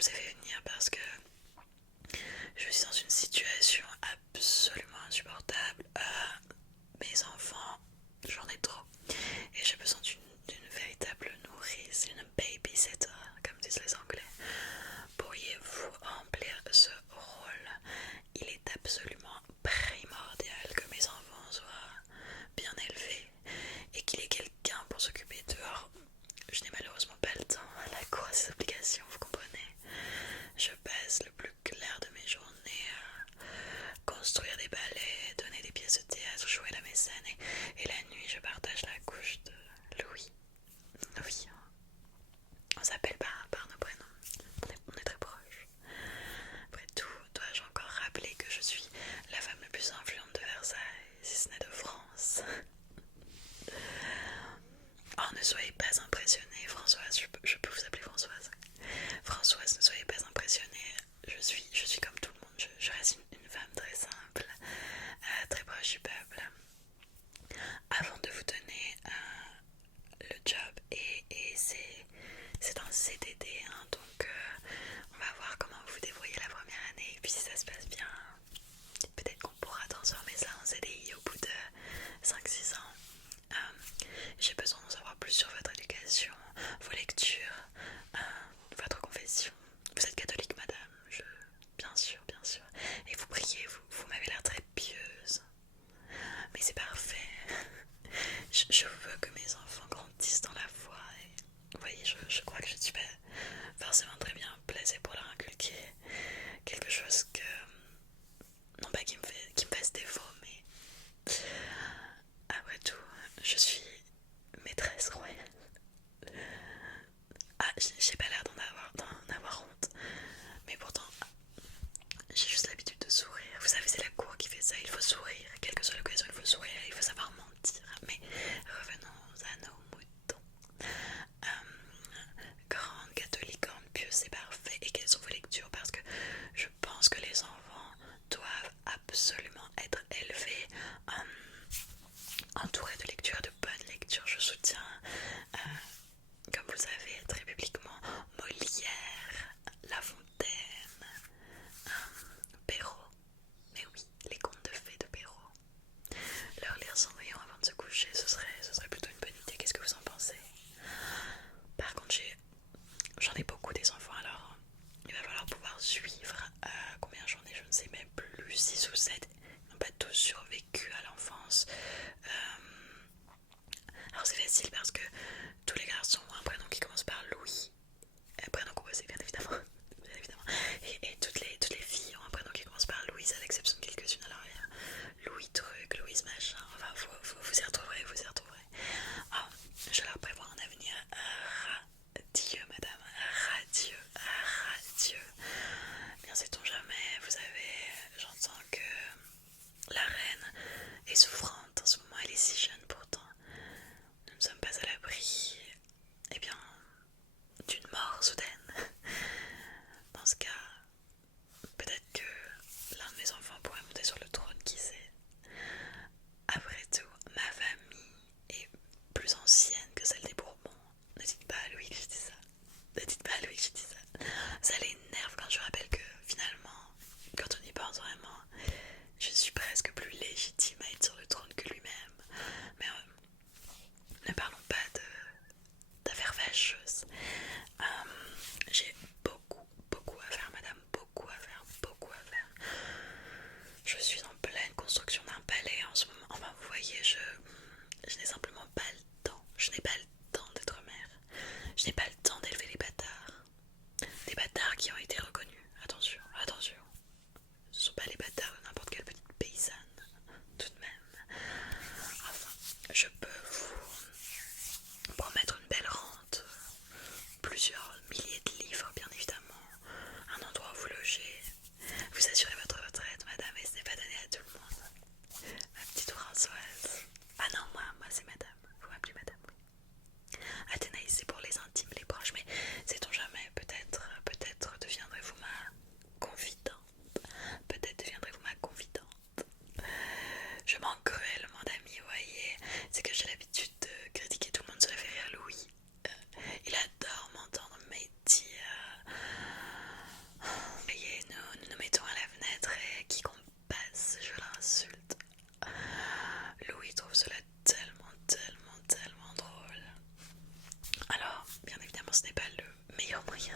vous ai fait venir parce que je suis dans une situation absolument insupportable. Mes enfants, j'en ai trop. Et j'ai besoin d'une véritable nourrice, une babysitter, comme disent les Anglais. Pourriez-vous remplir ce rôle? Il est absolument primordial que mes enfants soient bien élevés et qu'il y ait quelqu'un pour s'occuper dehors. Je n'ai malheureusement pas le temps à la cour à ces obligations, vous comprenez. Je passe le plus clair de mes journées à construire des ballets, donner des pièces de théâtre, jouer la mécène et la nuit je partage la couche de Louis. Oui, on s'appelle par nos prénoms, on est très proches. Après tout, dois-je encore rappeler que je suis la femme la plus influente de Versailles, si ce n'est de France. Oh, ne soyez pas impressionnée, Françoise, je peux vous appeler Françoise. Françoise, ne soyez pas impressionnée, je suis comme tout le monde, je reste une femme très simple, très proche du peuple. Avant de vous donner le job, et c'est un CDD, hein, donc on va voir comment vous vous débrouillez la première année, et puis si ça se passe bien, peut-être qu'on pourra transformer ça en CDI au bout de 5-6 ans. J'ai besoin d'en savoir plus sur votre éducation, vos lectures, votre confession. Vous êtes catholique, madame? Bien sûr, bien sûr. Et vous priez, vous m'avez l'air très pieuse. Mais c'est parfait. Je veux que mes enfants grandissent dans la foi. Et vous voyez, je crois que je ne suis pas forcément très bien placée pour leur inculquer quelque chose que... Non pas qui me fasse défaut, mais... Après tout, je suis maîtresse royale. Ah, j'ai pas l'air d'en avoir honte. Mais pourtant, j'ai juste l'habitude de sourire. Vous savez, c'est la cour qui fait ça. Il faut sourire. Quelle que soit l'occasion, il faut sourire. Il faut savoir mentir. Mais revenons à nos moutons. Grande catholique, grande pieuse, c'est parfait. Et quelles sont vos lectures? Parce que je pense que les enfants doivent absolument être élevés, entourés de lectures et de bonnes lectures. Je soutiens, comme vous le savez, très publiquement, Molière, La Fontaine, Perrault. Mais oui, les contes de fées de Perrault. Leur lire Cendrillon avant de se coucher, ce serait plutôt une bonne idée. Qu'est-ce que vous en pensez? Par contre, j'en ai beaucoup des enfants, alors il va falloir pouvoir suivre. Combien j'en ai, je ne sais même plus, 6 ou 7. Ils n'ont pas tous survécu à l'enfance. Alors c'est facile parce que tous les garçons ont un prénom qui commence par Louis. Un prénom composé, bien évidemment. Bien évidemment. Et toutes les filles ont un prénom qui commence par Louise, à l'exception de quelques-unes. Alors il y a Louis Truc, Louise Machin. Enfin, vous y retrouverez, vous y retrouverez. Oh, je leur prévois un avenir radieux, madame. Radieux, radieux. Bien sait-on jamais, vous savez, j'entends que la reine est souffrante en ce moment, elle est si jeune pourtant. Nous ne sommes pas à l'abri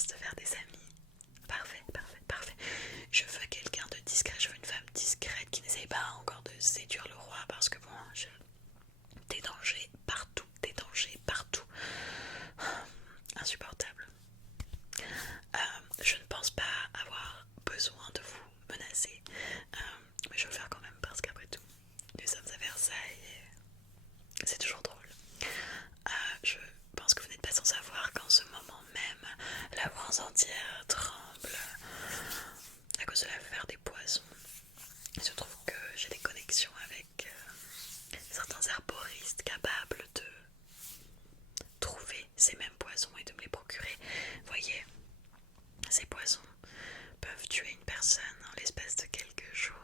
force de faire des amis. Parfait, parfait, parfait. Je veux quelqu'un de discret, je veux une femme discrète qui n'essaye pas encore de séduire le roi parce que bon, des dangers partout, des dangers partout. Insupportable. Je ne pense pas avoir besoin de vous menacer, mais je vais le faire quand même parce qu'après tout, nous sommes à Versailles et c'est toujours drôle. Je pense que vous n'êtes pas sans savoir qu'en ce moment même, la France entière tremble à cause de l'affaire des poisons. Il se trouve que j'ai des connexions avec certains herboristes capables de trouver ces mêmes poisons et de me les procurer. Voyez, ces poisons peuvent tuer une personne en l'espace de quelques jours,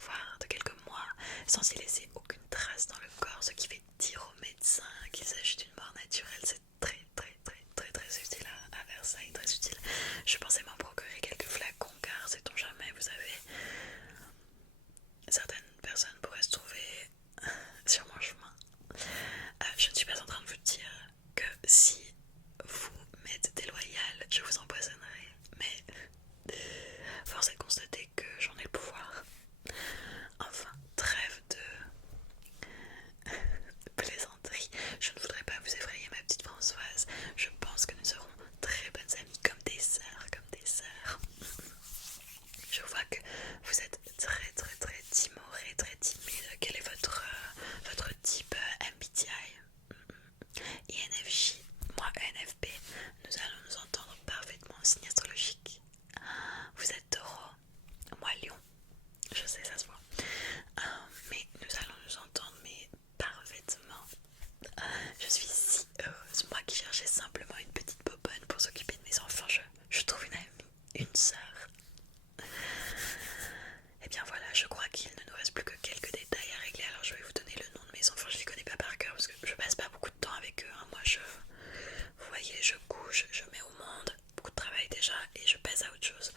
voire de quelques mois, sans y laisser aucune trace dans le corps, ce qui fait dire aux médecins qu'il s'agit d'une mort naturelle. C'est très très très très très utile à Versailles, très utile. Je pensais m'en procurer quelques flacons car sait-on jamais, vous savez, certaines personnes pourraient se trouver sur mon chemin. Je ne suis pas en train de vous dire que si vous m'êtes déloyal, je vous empoisonnerai, mais force est de constater que j'en ai le pouvoir. Enfin, trêve de plaisanterie. Je ne voudrais pas vous effrayer, ma petite Françoise. Je pense que nous serons très bonnes amies, comme des sœurs, comme des sœurs. Je vois que vous êtes très très très timoré, très timide. Quel est votre type MBTI? INFJ, moi ENFP. Nous allons nous entendre parfaitement en signe astrologique. Vous êtes Taureau, moi Lion. Je sais, ça se voit. Mais nous allons nous entendre, mais parfaitement. Je suis si heureuse. Moi qui cherchais simplement une petite bobonne pour s'occuper de mes enfants, je trouve une amie, une sœur. Et bien voilà, je crois qu'il ne nous reste plus que quelques détails à régler. Alors je vais vous donner le nom de mes enfants. Je les connais pas par cœur parce que je passe pas beaucoup de temps avec eux. Moi, vous voyez, je couche, je mets au monde beaucoup de travail déjà et je passe à autre chose.